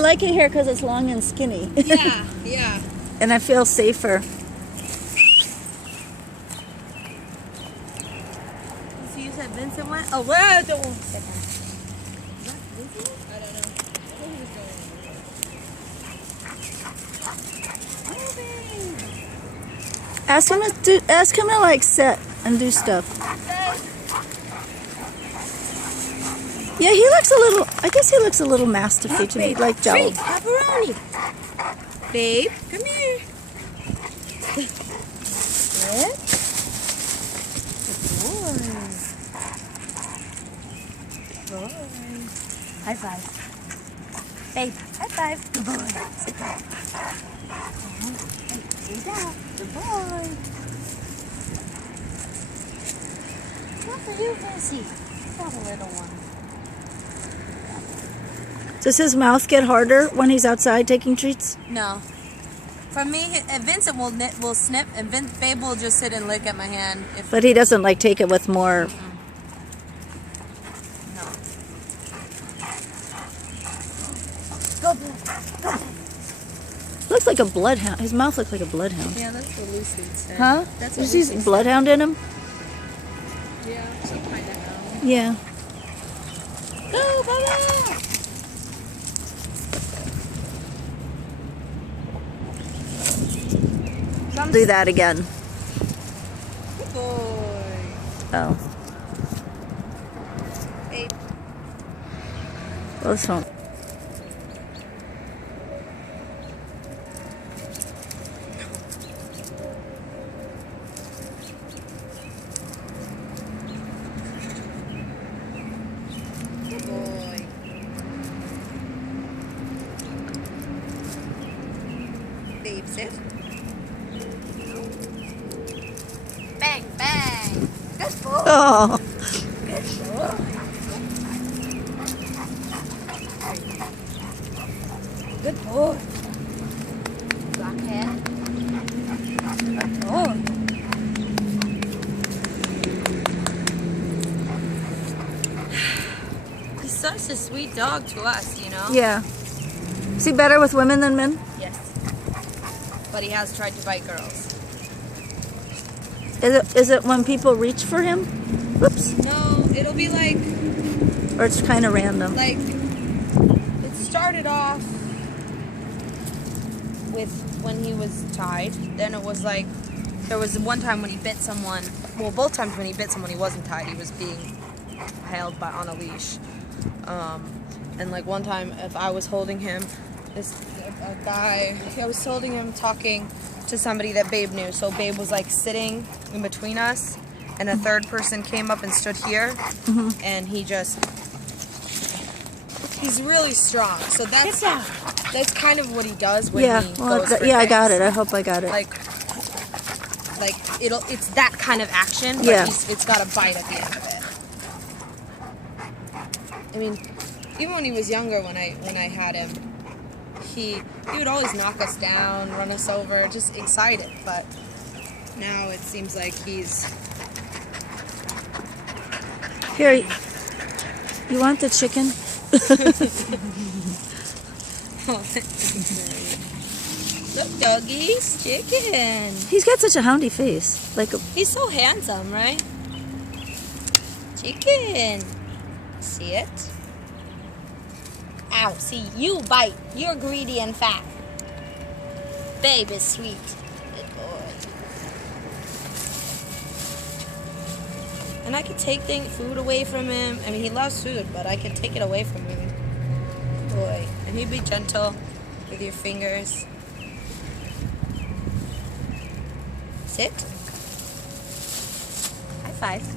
like it here because it's long and skinny. Yeah, yeah. And I feel safer. So you said Vincent went? Oh, where the one second. Is that Vincent? I don't know. Ask him to like sit and do stuff. Yeah, he looks a little. I guess he looks a little mastiffy to me, like Jello. Treat, pepperoni. Babe, come here. Good. Good boy. Good boy. High five. Babe, high five. Good boy. Sit down. Hey, sit down. Good boy. What for you, Vincy? Not a little one. Does his mouth get harder when he's outside taking treats? No. For me, Vincent will snip, and Babe will just sit and lick at my hand. But he doesn't like take it with more. No. Go, go. Looks like a bloodhound. His mouth looks like a bloodhound. Yeah, that's what Lucy said. Huh? That's Does what he Lucy see said. bloodhound in him? Yeah, some kind of hound. Yeah. Go, Baba! Do that again. Good boy. Oh. Hey. Well, this one. Good boy. Babe, sit. Bang, bang. Good boy. Oh. Good boy. Good boy. Blockhead. Good boy. He's such a sweet dog to us, you know? Yeah. Is he better with women than men? Yes. But he has tried to bite girls. Is it when people reach for him? Whoops. No, it'll be like Or it's kind of random. it started off with when he was tied. Then it was like there was one time when he bit someone. Well, both times when he bit someone, he wasn't tied. He was being held on a leash. And like one time, if I was holding him, a guy, I was holding him talking to somebody that Babe knew. So Babe was like sitting in between us, and a third person came up and stood here, and he's really strong. So that's kind of what he does when Yeah. he Well, goes for yeah, I got things. it. I hope I got it. Like it's that kind of action, but Yeah. it's got a bite at the end of it. I mean, even when he was younger, when I had him, he would always knock us down, run us over, just excited. But now it seems like he's Here, you want the chicken? Look, doggies, chicken. He's got such a houndy face. Like a, He's so handsome, right? Chicken. See it? Ow, see, you bite. You're greedy and fat. Babe is sweet. Good boy. And I could take food away from him. I mean, he loves food, but I could take it away from him. Good boy. And he'd be gentle with your fingers. Sit. High five.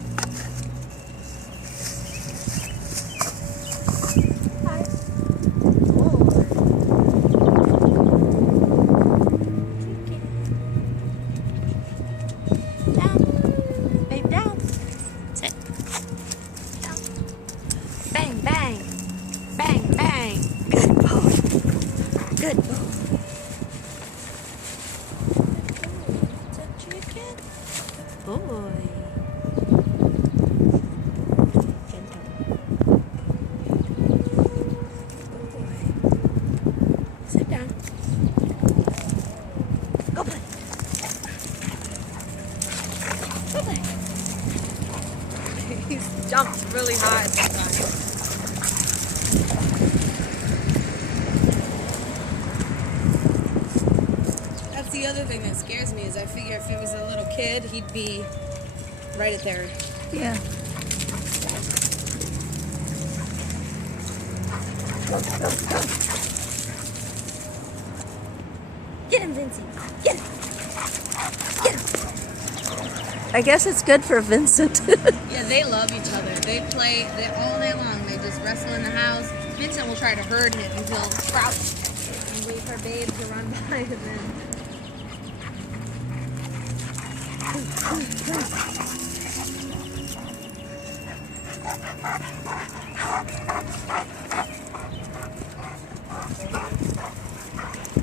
Bang, bang. Bang, bang. Good boy. Good boy. It's a chicken. Good boy. Gentle. Good boy. really hot sometimes. That's the other thing that scares me is I figure if he was a little kid, he'd be right at there. Yeah. Get him, Vincent. Get him. Get him. I guess it's good for Vincent. Yeah, they love each other. They play all day long. They just wrestle in the house. Vincent will try to herd him until crouch and wait for Babe to run by and then.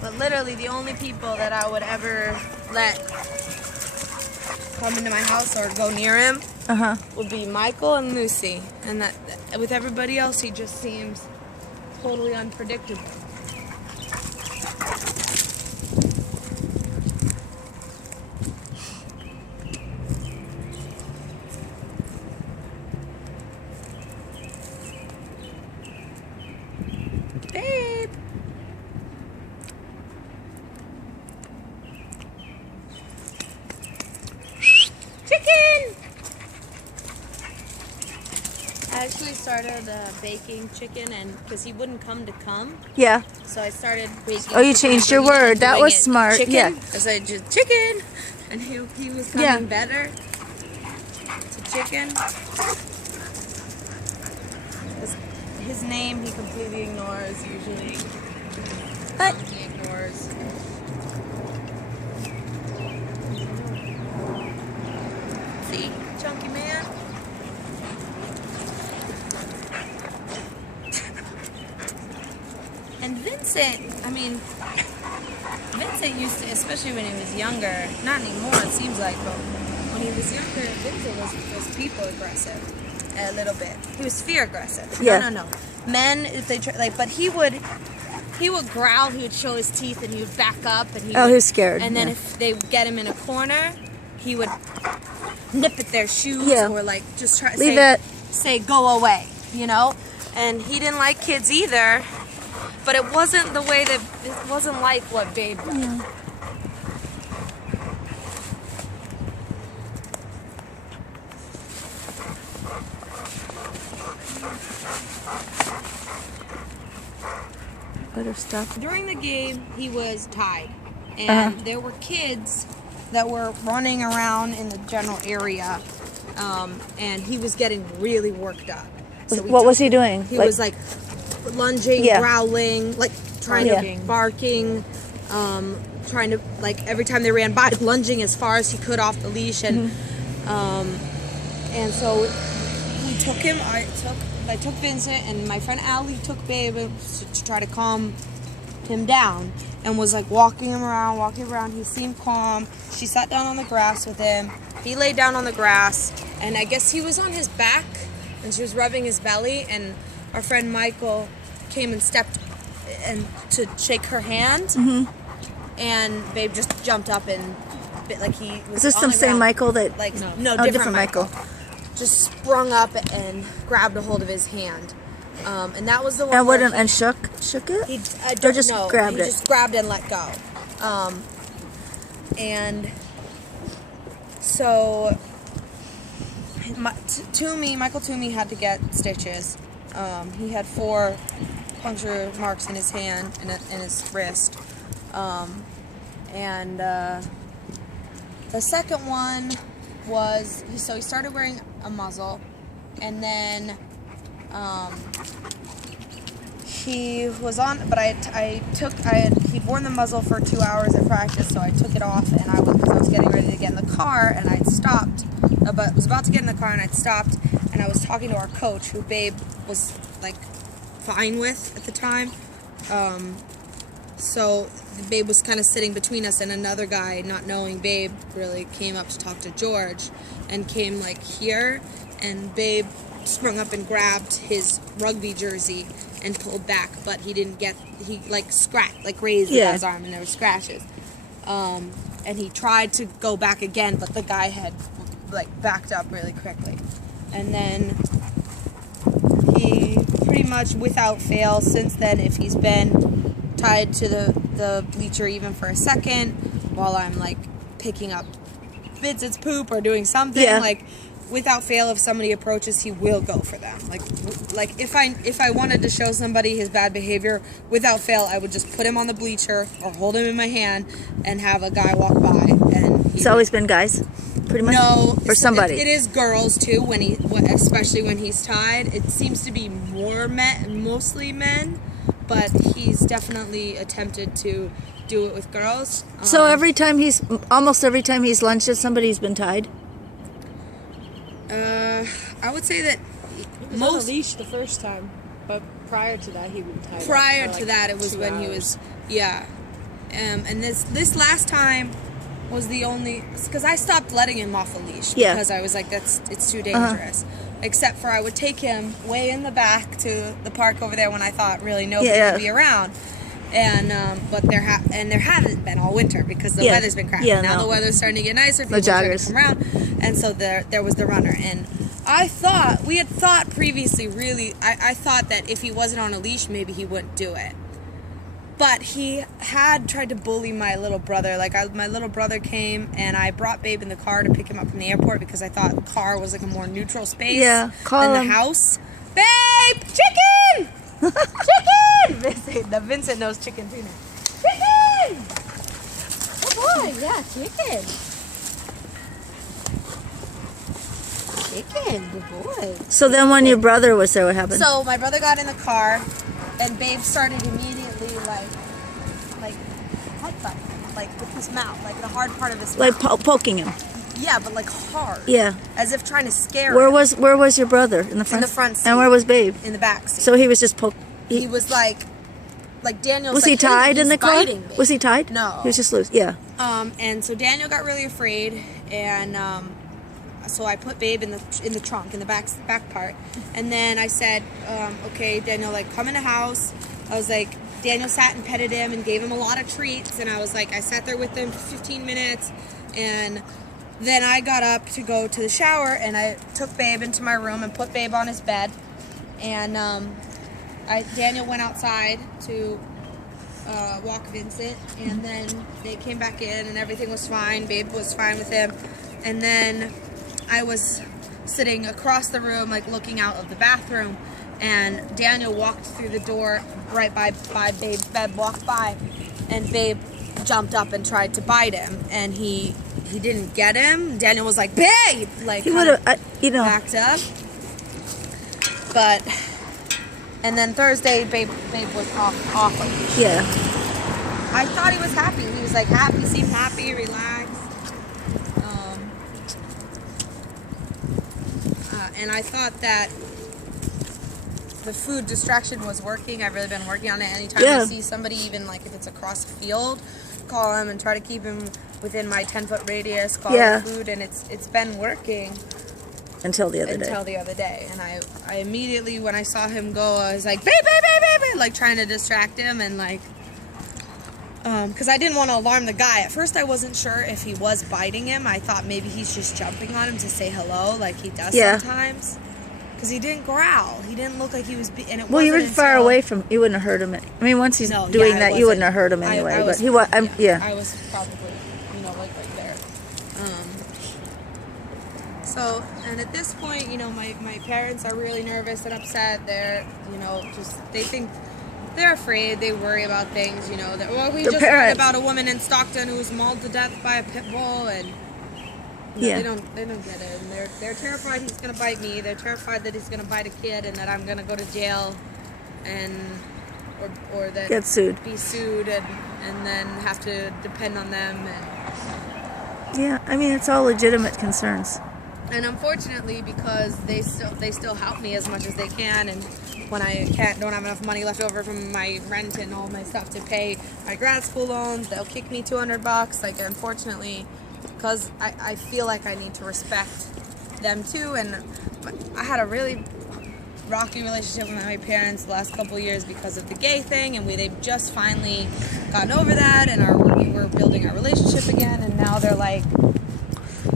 But literally the only people that I would ever let come into my house or go near him would be Michael and Lucy. And that with everybody else he just seems totally unpredictable. Babe. Chicken! I actually started baking chicken, and because he wouldn't come, Yeah. so I started baking. Oh, you chicken changed and your bringing it word. and That doing was it smart. Chicken. Yeah. So I just chicken, and he was coming Yeah. better to chicken. His name he completely ignores usually. But He ignores. See, chunky man. And Vincent, Vincent used to, especially when he was younger, not anymore it seems like, but when he was younger, Vincent was people aggressive a little bit. He was fear aggressive. Yeah. No. Men, if they try, but he would growl, he would show his teeth, and he would back up, and he he was scared. and then yeah. if they would get him in a corner, he would nip at their shoes Yeah. or like just try to Leave it. say go away, you know? And he didn't like kids either, but it wasn't the way that, it wasn't like what Babe does. Yeah. Better stuff. During the game, he was tied, and there were kids that were running around in the general area, and he was getting really worked up. So What was he doing? He was like lunging, Yeah. growling, like trying to barking, trying to like every time they ran by, lunging as far as he could off the leash, and and so we took him. I took Vincent, and my friend Allie took Babe to try to calm him down, and was like walking around. He seemed calm. She sat down on the grass with him. He laid down on the grass, and I guess he was on his back, and she was rubbing his belly, and our friend Michael came and stepped and to shake her hand, and Babe just jumped up and like he was. Is this on some the same ground. Michael that? Like no, Oh, different Michael. Just sprung up and grabbed a hold of his hand, and that was the one. And where and shook it? he Or don't just know. grabbed He it? just grabbed and let go, and so Michael Toomey had to get stitches. He had 4 puncture marks in his hand and in his wrist, and the second one was he started wearing a muzzle, and then he was on, but he'd worn the muzzle for 2 hours at practice, so I took it off, and because I was getting ready to get in the car, and I'd stopped, but was about to get in the car, and I'd stopped, and I was talking to our coach, who Babe was like fine with at the time, so Babe was kind of sitting between us, and another guy, not knowing Babe, really came up to talk to George, and came like here, and Babe sprung up and grabbed his rugby jersey and pulled back, but he didn't get, he like scratched, like grazed the guy's arm, and there were scratches, and he tried to go back again, but the guy had like backed up really quickly, and then pretty much without fail since then, if he's been tied to the bleacher even for a second while I'm like picking up Vincent's poop or doing something, Yeah. like without fail, if somebody approaches, he will go for them. Like if I wanted to show somebody his bad behavior, without fail, I would just put him on the bleacher or hold him in my hand and have a guy walk by. And It's always been guys, pretty much. no, or somebody. It is girls too. Especially when he's tied, it seems to be more men, mostly men, but he's definitely attempted to do it with girls. So almost every time he's lunched at somebody, he's been tied. I would say that He was on a leash the first time, but prior to that, he would tie. prior for to like that, it was 2 when he hours. was, yeah. And this last time was the only, because I stopped letting him off a leash Yeah. because I was like, it's too dangerous. Except for I would take him way in the back to the park over there when I thought really nobody Yeah. would be around. And but there haven't been all winter because the Yeah. weather's been crappy. Yeah, Now no. the weather's starting to get nicer. People The are starting joggers. to come around, and so there was the runner. And we had thought previously, really, I thought that if he wasn't on a leash, maybe he wouldn't do it. But he had tried to bully my little brother. My little brother came, and I brought Babe in the car to pick him up from the airport because I thought the car was like a more neutral space Yeah, call than him. the house. Babe, chicken! Chicken! Vincent knows chicken too now. Chicken! Good boy, yeah, chicken. Chicken, good boy. So then when your brother was there, what happened? So my brother got in the car, and Babe started immediately like headbutt him, like with his mouth, like the hard part of his like mouth. poking him. Yeah, but like hard. Yeah. As if trying to scare Where him. was your brother? In the front? the front seat. And where was Babe? In the back seat. So he was just He was like Daniel Was he like, hey, tied in he's the car? biting me. Was he tied? No. He was just loose. Yeah. And so Daniel got really afraid, and so I put Babe in the trunk, in the back part, and then I said, okay, Daniel, like come in the house. I was like, Daniel sat and petted him and gave him a lot of treats, and I was like, I sat there with him for 15 minutes, and then I got up to go to the shower, and I took Babe into my room and put Babe on his bed, and Daniel went outside to walk Vincent, and then they came back in and everything was fine. Babe was fine with him, and then I was sitting across the room, like looking out of the bathroom, and Daniel walked through the door right by Babe's bed, walked by, and Babe jumped up and tried to bite him, and he didn't get him. Daniel was like, Babe! Like, He would have, backed up. But, and then Thursday, Babe was off of me. Yeah. I thought he was happy. He was like happy, seemed happy, relaxed. And I thought that the food distraction was working. I've really been working on it. Anytime Yeah. I see somebody, even like if it's across the field, call him and try to keep him within my 10-foot radius, call Yeah. him food, and it's been working. Until the other Until day. the other day. And I immediately, when I saw him go, I was like, babe, babe, babe, babe, babe, like trying to distract him, and like, because I didn't want to alarm the guy. At first I wasn't sure if he was biting him. I thought maybe he's just jumping on him to say hello, like he does Yeah. sometimes. Because he didn't growl. He didn't look like he was, and it Well, you were wasn't far until- away from. You wouldn't have hurt him. I mean, once he's No, doing yeah, that, it you wouldn't wasn't. have hurt him I anyway. was, but he was. Yeah. I was probably, like right there. So, and at this point, my parents are really nervous and upset. They're, they think, they're afraid. They worry about things, that, well, we The just heard parents. about a woman in Stockton who was mauled to death by a pit bull, and Yeah. they don't get it. And they're terrified he's gonna bite me. They're terrified that he's gonna bite a kid and that I'm gonna go to jail, and or that Get sued. be sued and then have to depend on them. Yeah. I mean, it's all legitimate concerns. And unfortunately, because they still help me as much as they can, and when I don't have enough money left over from my rent and all my stuff to pay my grad school loans, they'll kick me $200. Like, unfortunately, because I feel like I need to respect them too. And I had a really rocky relationship with my parents the last couple of years because of the gay thing, and they've just finally gotten over that, and we're building our relationship again. And now they're like,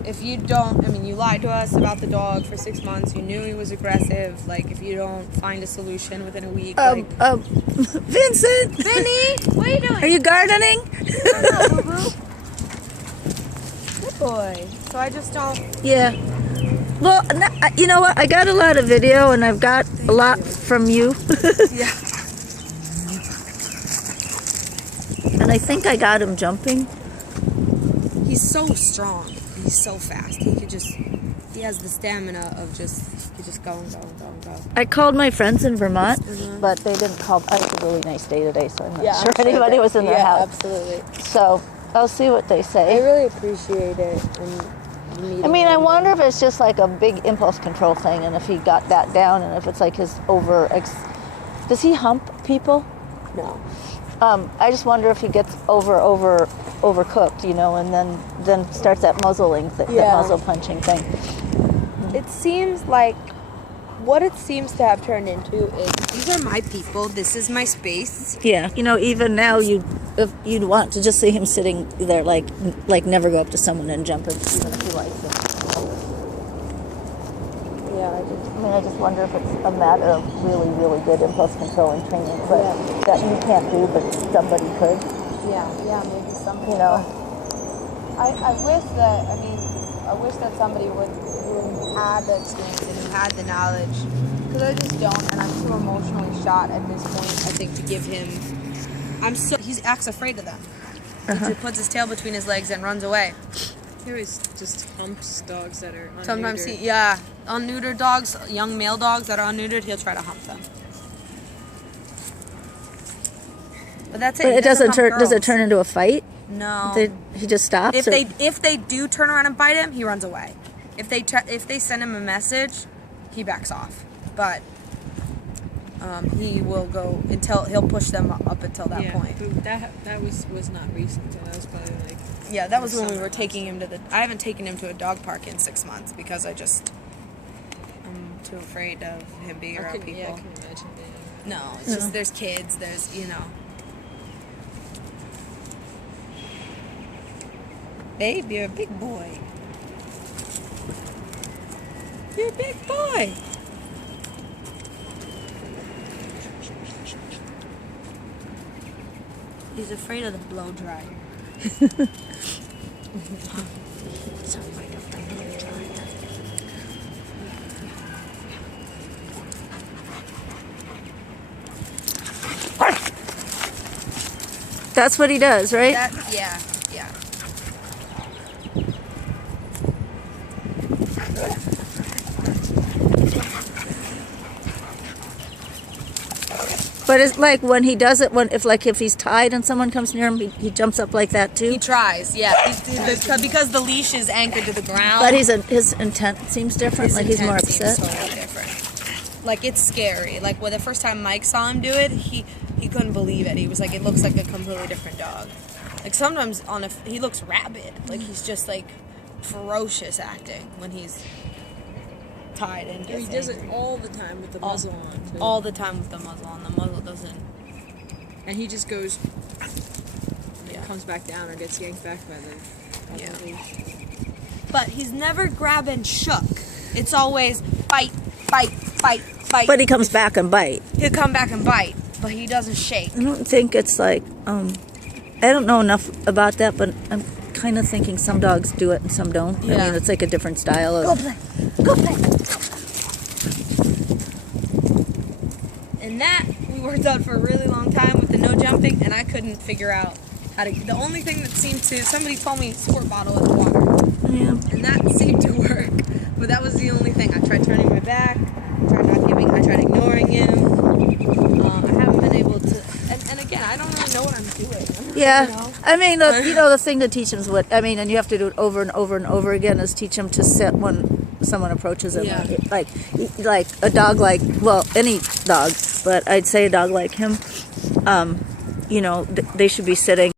if you don't, I mean, you lied to us about the dog for 6 months. You knew he was aggressive. Like, if you don't find a solution within a week, like, Vincent, Vinny, what are you doing? are you gardening? No, boo-boo. Good boy. So I just don't. Yeah. Well, you know what? I got a lot of video, and I've got a lot from you. Yeah. And I think I got him jumping. He's so strong. He's so fast. He has the stamina of just go and go and go and go. I called my friends in Vermont, but they didn't call. It was a really nice day today, so I'm not sure anybody was in their house. Absolutely. So I'll see what they I say. really appreciate it. And I mean, I wonder if it's just like a big impulse control thing, and if he got that down, and if it's like his does he hump people? No. I just wonder if he gets overcooked, you know, and then starts that muzzling thing, that muzzle punching thing. It seems like what it seems to have turned into is these are my people. This is my space. Yeah, you know, even now you'd want to just see him sitting there, like never go up to someone and jump him, even if he likes it. Yeah, I just wonder if it's a matter of really, really good impulse control and training, but that you can't do, but somebody could. Yeah, maybe something. You know. I wish that somebody who had the experience and who had the knowledge, because I just don't, and I'm too emotionally shot at this point, I think, to give him. He acts afraid of them. He puts his tail between his legs and runs away. he always just humps dogs that are unneutered. Sometimes unneutered dogs, young male dogs that are unneutered, he'll try to hump them. But that's it. But He it doesn't turn. hump Does it girls. turn into a fight? No. He just stops. If they do turn around and bite him, he runs away. If they send him a message, he backs off. But he will go until he'll push them up until that point. But that was not recent. So that was probably like. Yeah, that was when we were taking him to I haven't taken him to a dog park in 6 months because I'm too afraid of him being around people. Yeah, I can imagine being. No, it's just there's kids. There's Babe, you're a big boy. You're a big boy. He's afraid of the blow dryer. That's what he does, right? Yeah. But it's like when he does it, if he's tied and someone comes near him, he jumps up like that too. He tries, yeah. Because the leash is anchored to the ground. But his intent seems different. His Like he's more intent seems upset. totally different. Like it's scary. Like the first time Mike saw him do it, he couldn't believe it. He was like, it looks like a completely different dog. Like sometimes he looks rabid. Like he's just like ferocious acting when he's tied and He does it all the time with the muzzle on. Too. all the time with the muzzle on. The muzzle doesn't. And he just goes. And comes back down or gets yanked back by the leash. But he's never grab and shook. It's always bite. But he comes back and bite. He'll come back and bite, but he doesn't shake. I don't think it's like I don't know enough about that, but I'm kind of thinking some dogs do it and some don't. Yeah. I mean, it's like a different style of. Go play. And that we worked out for a really long time with the no jumping, and I couldn't figure out how to. The only thing that seemed to somebody told me squirt bottle in the water, Yeah. and that seemed to work. But that was the only thing. I tried turning my back. I tried ignoring him. I haven't been able to. And again, I don't really know what I'm doing. Yeah, You know? I mean, the thing to teach him is and you have to do it over and over and over again, is teach him to sit when someone approaches him. Yeah. Like a dog, any dog, but I'd say a dog like him, they should be sitting.